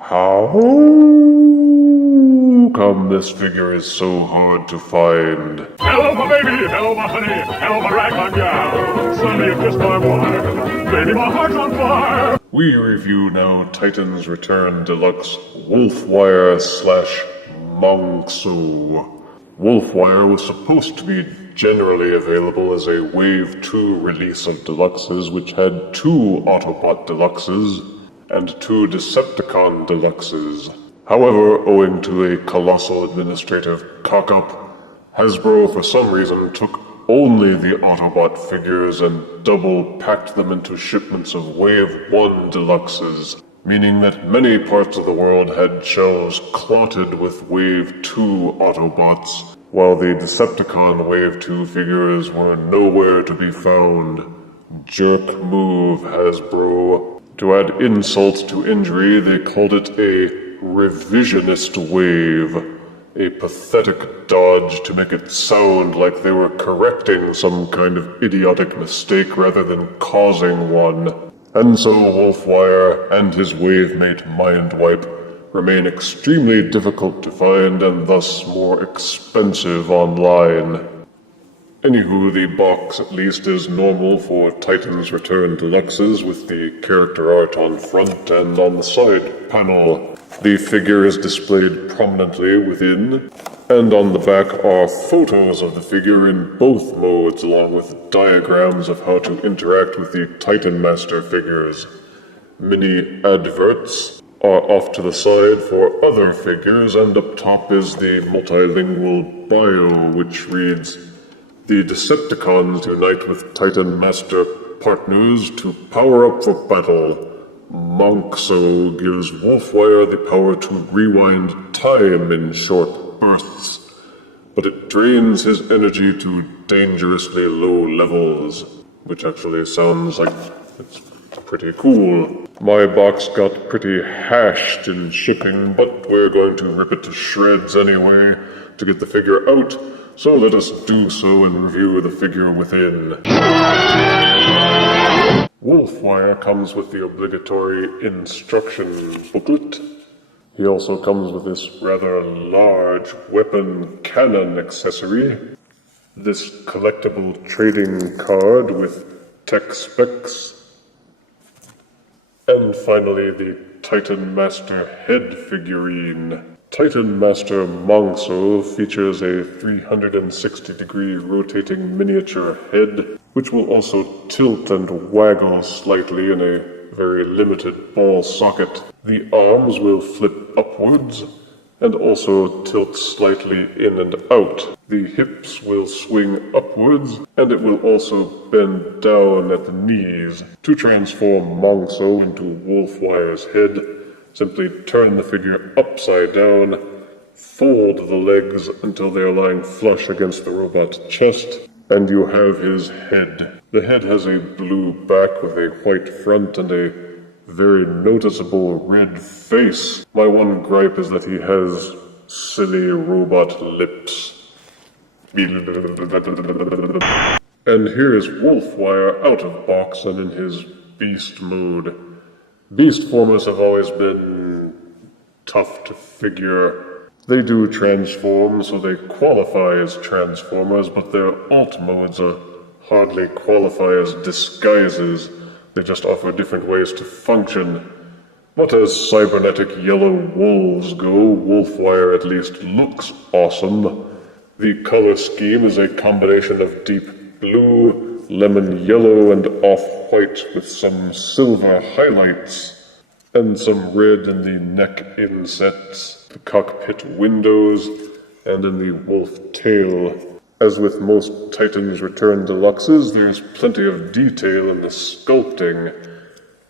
How come this figure is so hard to find? Hello, my baby! Hello, my honey! Hello, my ragtime gal! Sonny, you kissed my wife! Baby, my heart's on fire! We review now Titans Return Deluxe Wolfwire / Monxo. Wolfwire was supposed to be generally available as a Wave 2 release of Deluxes, which had 2 Autobot Deluxes and 2 Decepticon Deluxes. However, owing to a colossal administrative cock-up, Hasbro for some reason took only the Autobot figures and double-packed them into shipments of Wave 1 Deluxes, meaning that many parts of the world had shelves clotted with Wave 2 Autobots, while the Decepticon Wave 2 figures were nowhere to be found. Jerk move, Hasbro. To add insult to injury, they called it a revisionist wave. A pathetic dodge to make it sound like they were correcting some kind of idiotic mistake rather than causing one. And so Wolfwire and his wave-mate Mindwipe remain extremely difficult to find and thus more expensive online. Anywho, the box at least is normal for Titans Return Deluxes with the character art on front and on the side panel. The figure is displayed prominently within, and on the back are photos of the figure in both modes along with diagrams of how to interact with the Titan Master figures. Mini adverts are off to the side for other figures, and up top is the multilingual bio, which reads, "The Decepticons unite with Titan Master partners to power up for battle. Monxo gives Wolfwire the power to rewind time in short bursts, but it drains his energy to dangerously low levels," which actually sounds like it's pretty cool. My box got pretty hashed in shipping, but we're going to rip it to shreds anyway to get the figure out. So let us do so and review the figure within. Wolfwire comes with the obligatory instruction booklet. He also comes with this rather large weapon cannon accessory, this collectible trading card with tech specs, and finally the Titan Master head figurine. Titan Master Monxo features a 360-degree rotating miniature head, which will also tilt and waggle slightly in a very limited ball socket. The arms will flip upwards and also tilt slightly in and out. The hips will swing upwards, and it will also bend down at the knees. To transform Monxo into Wolfwire's head, simply turn the figure upside down, fold the legs until they are lying flush against the robot's chest, and you have his head. The head has a blue back with a white front and a very noticeable red face. My one gripe is that he has silly robot lips. And here is Wolfwire out of box and in his beast mode. Beast formers have always been tough to figure. They do transform, so they qualify as transformers, but their alt modes hardly qualify as disguises. They just offer different ways to function. But as cybernetic yellow wolves go, Wolfwire at least looks awesome. The color scheme is a combination of deep blue, lemon yellow, and off-white with some silver highlights, and some red in the neck insets, the cockpit windows, and in the wolf tail. As with most Titans Return Deluxes, there's plenty of detail in the sculpting.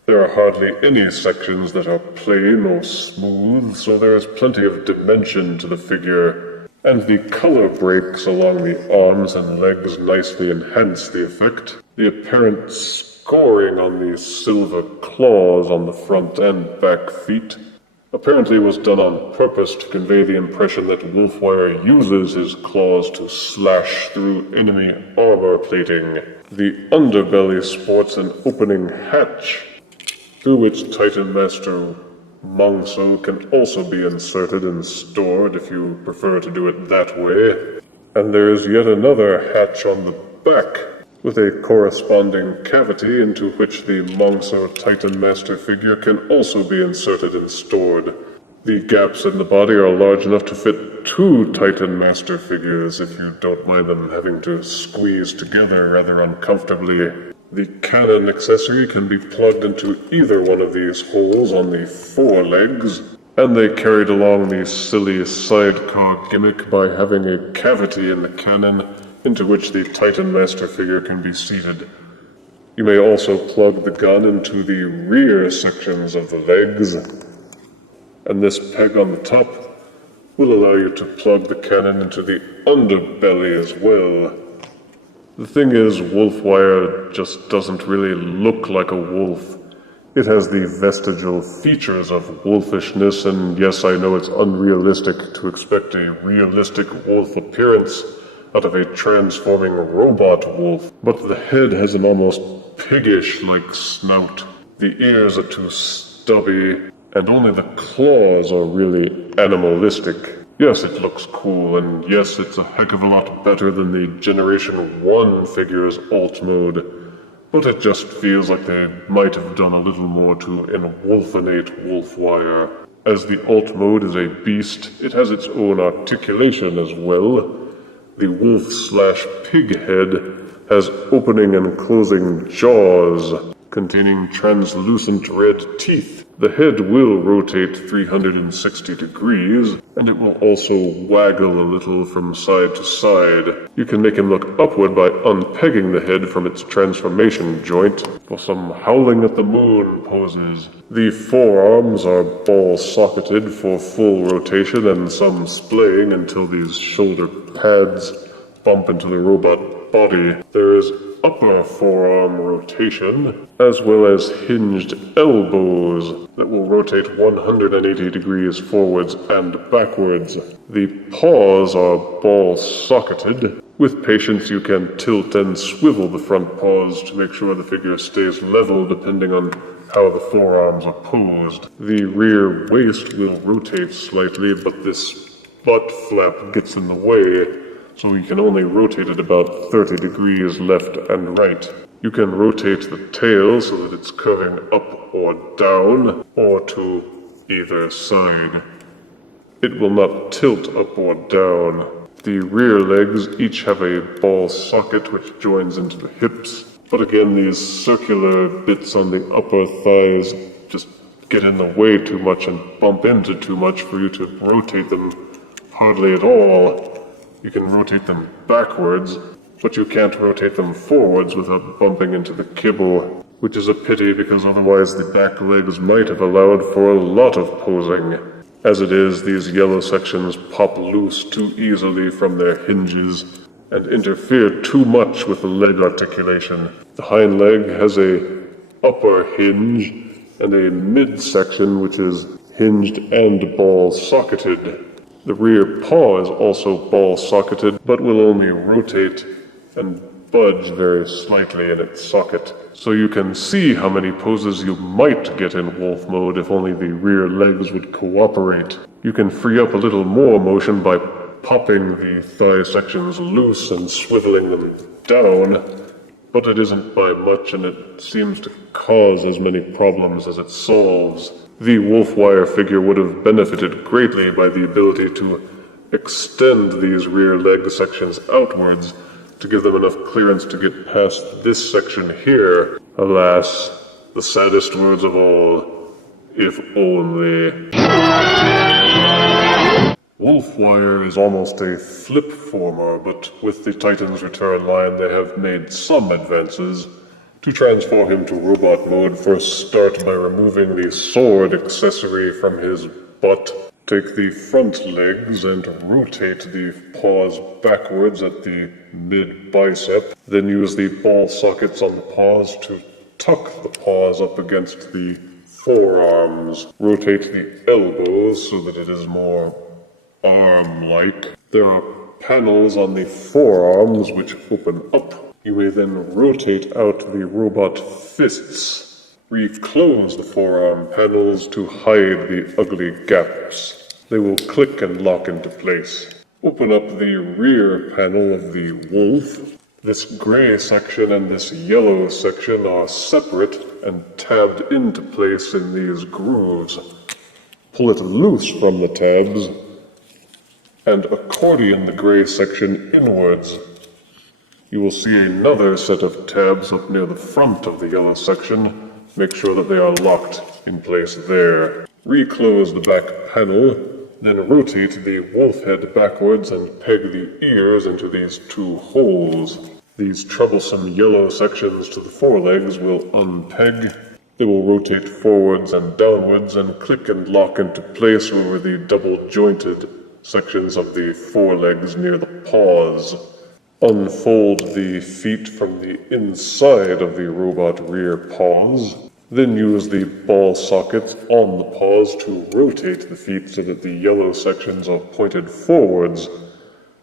There are hardly any sections that are plain or smooth, so there is plenty of dimension to the figure. And the color breaks along the arms and legs nicely enhance the effect. The apparent scoring on the silver claws on the front and back feet apparently was done on purpose to convey the impression that Wolfwire uses his claws to slash through enemy armor plating. The underbelly sports an opening hatch, through which Titan Master Monxo can also be inserted and stored if you prefer to do it that way. And there is yet another hatch on the back, with a corresponding cavity into which the Monxo Titan Master figure can also be inserted and stored. The gaps in the body are large enough to fit 2 Titan Master figures if you don't mind them having to squeeze together rather uncomfortably. The cannon accessory can be plugged into either one of these holes on the forelegs, and they carried along the silly sidecar gimmick by having a cavity in the cannon into which the Titan Master figure can be seated. You may also plug the gun into the rear sections of the legs, and this peg on the top will allow you to plug the cannon into the underbelly as well. The thing is, Wolfwire just doesn't really look like a wolf. It has the vestigial features of wolfishness, and yes, I know it's unrealistic to expect a realistic wolf appearance out of a transforming robot wolf, but the head has an almost piggish-like snout. The ears are too stubby, and only the claws are really animalistic. Yes, it looks cool, and yes, it's a heck of a lot better than the Generation 1 figure's alt mode, but it just feels like they might have done a little more to enwolfinate Wolfwire. As the alt mode is a beast, it has its own articulation as well. The wolf/pig head has opening and closing jaws containing translucent red teeth. The head will rotate 360 degrees, and it will also waggle a little from side to side. You can make him look upward by unpegging the head from its transformation joint for some howling at the moon poses. The forearms are ball-socketed for full rotation and some splaying until these shoulder pads bump into the robot body. There is upper forearm rotation, as well as hinged elbows that will rotate 180 degrees forwards and backwards. The paws are ball-socketed. With patience, you can tilt and swivel the front paws to make sure the figure stays level depending on how the forearms are posed. The rear waist will rotate slightly, but this butt flap gets in the way, so you can only rotate it about 30 degrees left and right. You can rotate the tail so that it's curving up or down, or to either side. It will not tilt up or down. The rear legs each have a ball socket which joins into the hips, but again these circular bits on the upper thighs just get in the way too much and bump into too much for you to rotate them hardly at all. You can rotate them backwards, but you can't rotate them forwards without bumping into the kibble, which is a pity because otherwise the back legs might have allowed for a lot of posing. As it is, these yellow sections pop loose too easily from their hinges and interfere too much with the leg articulation. The hind leg has a upper hinge and a midsection which is hinged and ball-socketed. The rear paw is also ball-socketed, but will only rotate and budge very slightly in its socket. So you can see how many poses you might get in wolf mode if only the rear legs would cooperate. You can free up a little more motion by popping the thigh sections loose and swiveling them down, but it isn't by much and it seems to cause as many problems as it solves. The Wolfwire figure would have benefited greatly by the ability to extend these rear leg sections outwards to give them enough clearance to get past this section here. Alas, the saddest words of all, if only. Wolfwire is almost a flip former, but with the Titan's Return line they have made some advances. To transform him to robot mode, first start by removing the sword accessory from his butt. Take the front legs and rotate the paws backwards at the mid-bicep. Then use the ball sockets on the paws to tuck the paws up against the forearms. Rotate the elbows so that it is more arm-like. There are panels on the forearms which open up. You may then rotate out the robot fists Reclose the forearm panels to hide the ugly gaps. They will click and lock into place. Open up the rear panel of the wolf. This gray section and this yellow section are separate and tabbed into place in these grooves. Pull it loose from the tabs and accordion the gray section inwards. You will see another set of tabs up near the front of the yellow section. Make sure that they are locked in place there. Reclose the back panel, then rotate the wolf head backwards and peg the ears into these two holes. These troublesome yellow sections to the forelegs will unpeg. They will rotate forwards and downwards and click and lock into place over the double-jointed sections of the forelegs near the paws. Unfold the feet from the inside of the robot rear paws. Then use the ball sockets on the paws to rotate the feet so that the yellow sections are pointed forwards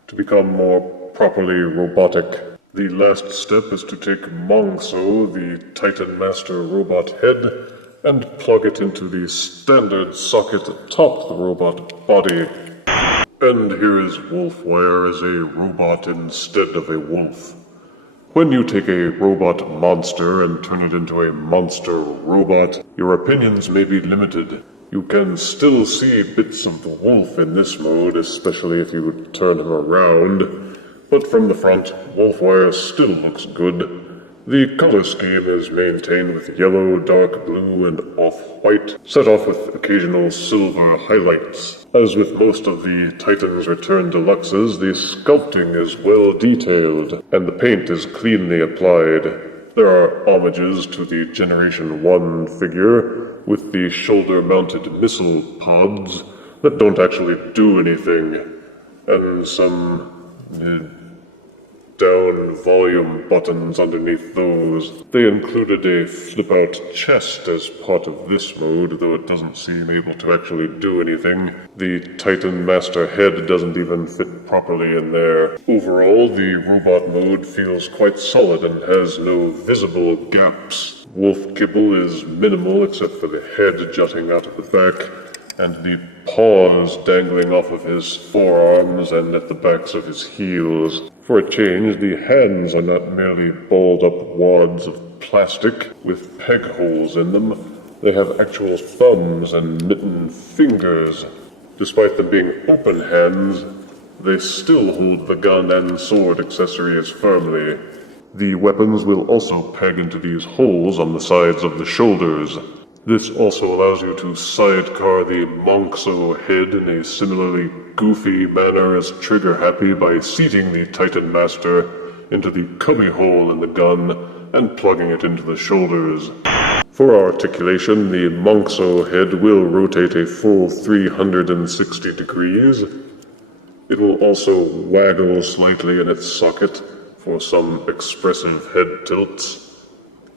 to become more properly robotic. The last step is to take Monxo, the Titan Master robot head, and plug it into the standard socket atop the robot body. And here is Wolfwire as a robot instead of a wolf. When you take a robot monster and turn it into a monster robot, your opinions may be limited. You can still see bits of the wolf in this mode, especially if you turn him around. But from the front, Wolfwire still looks good. The color scheme is maintained with yellow, dark blue, and off-white, set off with occasional silver highlights. As with most of the Titan's Return Deluxes, the sculpting is well detailed, and the paint is cleanly applied. There are homages to the Generation 1 figure, with the shoulder-mounted missile pods that don't actually do anything, and some down volume buttons underneath those. They included a flip-out chest as part of this mode, though it doesn't seem able to actually do anything. The Titan Master head doesn't even fit properly in there. Overall, the robot mode feels quite solid and has no visible gaps. Wolf kibble is minimal except for the head jutting out of the back, and the paws dangling off of his forearms and at the backs of his heels. For a change, the hands are not merely balled up wads of plastic with peg holes in them. They have actual thumbs and mittened fingers. Despite them being open hands, they still hold the gun and sword accessories firmly. The weapons will also peg into these holes on the sides of the shoulders. This also allows you to sidecar the Monxo head in a similarly goofy manner as Trigger Happy by seating the Titan Master into the cubbyhole in the gun and plugging it into the shoulders. For articulation, the Monxo head will rotate a full 360 degrees. It will also waggle slightly in its socket for some expressive head tilts.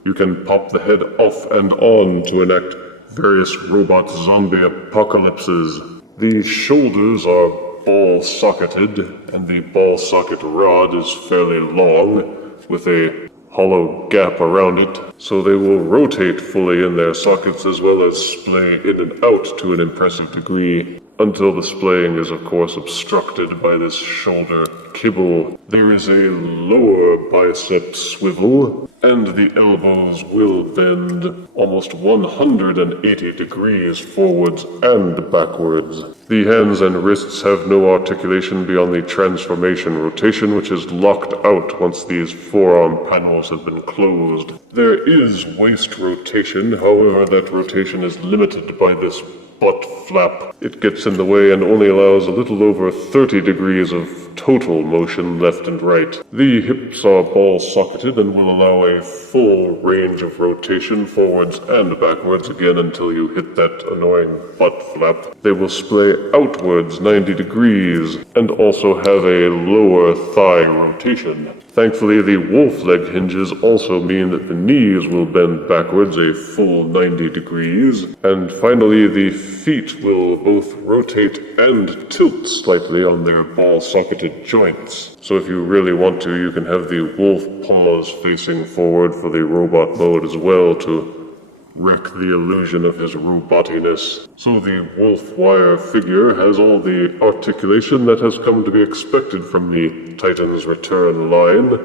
You can pop the head off and on to enact various robot zombie apocalypses. The shoulders are ball-socketed, and the ball-socket rod is fairly long, with a hollow gap around it, so they will rotate fully in their sockets as well as splay in and out to an impressive degree, until the splaying is of course obstructed by this shoulder kibble. There is a lower bicep swivel, and the elbows will bend almost 180 degrees forwards and backwards. The hands and wrists have no articulation beyond the transformation rotation, which is locked out once these forearm panels have been closed. There is waist rotation, however that rotation is limited by this butt flap. It gets in the way and only allows a little over 30 degrees of total motion left and right. The hips are ball-socketed and will allow a full range of rotation forwards and backwards again until you hit that annoying butt flap. They will splay outwards 90 degrees and also have a lower thigh rotation. Thankfully, the wolf leg hinges also mean that the knees will bend backwards a full 90 degrees. And finally, the feet will both rotate and tilt slightly on their ball-socketed joints. So if you really want to, you can have the wolf paws facing forward for the robot mode as well to wreck the illusion of his robotiness. So the Wolfwire figure has all the articulation that has come to be expected from the Titan's Return line,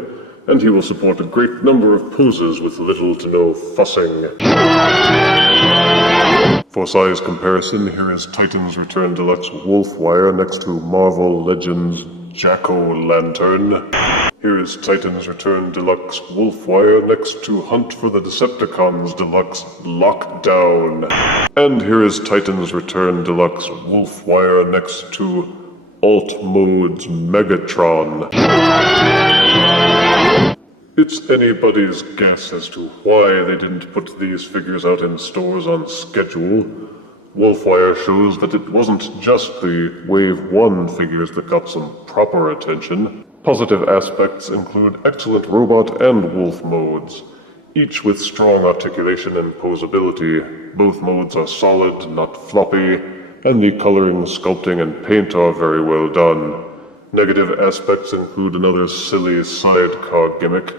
and he will support a great number of poses with little to no fussing. For size comparison, here is Titan's Return Deluxe Wolfwire next to Marvel Legends Jack-O-Lantern. Here is Titan's Return Deluxe Wolfwire next to Hunt for the Decepticons Deluxe Lockdown. And here is Titan's Return Deluxe Wolfwire next to Alt Mode's Megatron. It's anybody's guess as to why they didn't put these figures out in stores on schedule. Wolfwire shows that it wasn't just the Wave 1 figures that got some proper attention. Positive aspects include excellent robot and wolf modes, each with strong articulation and posability. Both modes are solid, not floppy, and the coloring, sculpting, and paint are very well done. Negative aspects include another silly sidecar gimmick,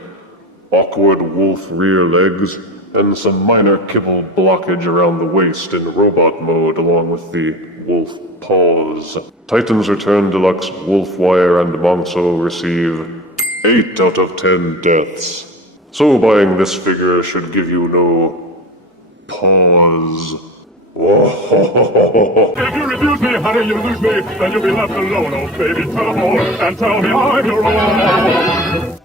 awkward wolf rear legs, and some minor kibble blockage around the waist in robot mode along with the wolf paws. Titan's Return Deluxe Wolfwire and Monxo receive 8 out of 10 deaths. So buying this figure should give you no pause. If you refuse me, honey, you lose me. Then you'll be left alone, oh baby. Tell them all and tell me I'm your own.